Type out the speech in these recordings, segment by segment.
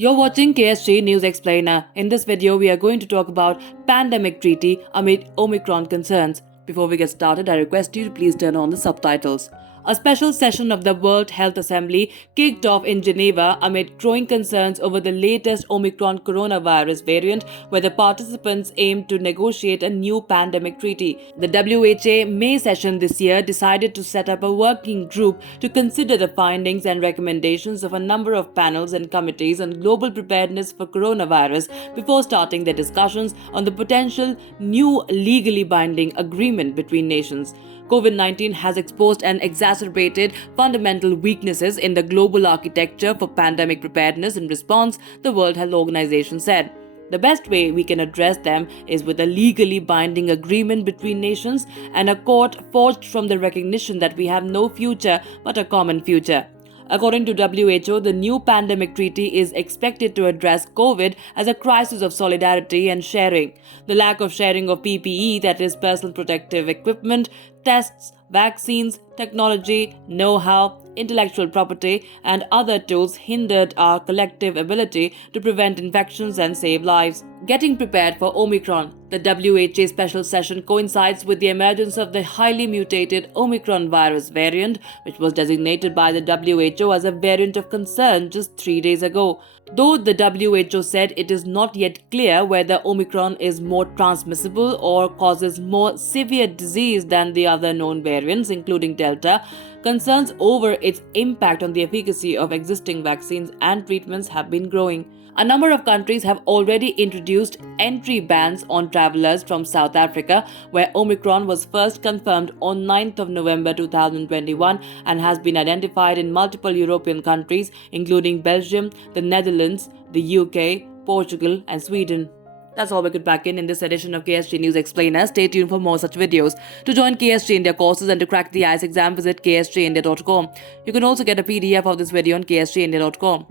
You're watching KSG News Explainer. In this video, we are going to talk about pandemic treaty amid Omicron concerns. Before we get started, I request you to please turn on the subtitles. A special session of the World Health Assembly kicked off in Geneva amid growing concerns over the latest Omicron coronavirus variant, where the participants aimed to negotiate a new pandemic treaty. The WHO May session this year decided to set up a working group to consider the findings and recommendations of a number of panels and committees on global preparedness for coronavirus before starting their discussions on the potential new legally binding agreement between nations. COVID-19 has exposed and exacerbated fundamental weaknesses in the global architecture for pandemic preparedness and response, the World Health Organization said. The best way we can address them is with a legally binding agreement between nations and a court forged from the recognition that we have no future but a common future. According to WHO, the new pandemic treaty is expected to address COVID as a crisis of solidarity and sharing. The lack of sharing of PPE, that is personal protective equipment, tests, vaccines, technology, know-how, intellectual property, and other tools hindered our collective ability to prevent infections and save lives. Getting prepared for Omicron. The WHO special session coincides with the emergence of the highly mutated Omicron virus variant, which was designated by the WHO as a variant of concern just 3 days ago. Though the WHO said it is not yet clear whether Omicron is more transmissible or causes more severe disease than the other known variants, including Delta, concerns over its impact on the efficacy of existing vaccines and treatments have been growing. A number of countries have already introduced entry bans on travelers from South Africa, where Omicron was first confirmed on 9th of November 2021 and has been identified in multiple European countries, including Belgium, the Netherlands, the UK, Portugal, and Sweden. That's all we could pack in this edition of KSG News Explainer. Stay tuned for more such videos. To join KSG India courses and to crack the IELTS exam, visit ksgindia.com. You can also get a PDF of this video on ksgindia.com.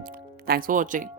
Thanks for watching.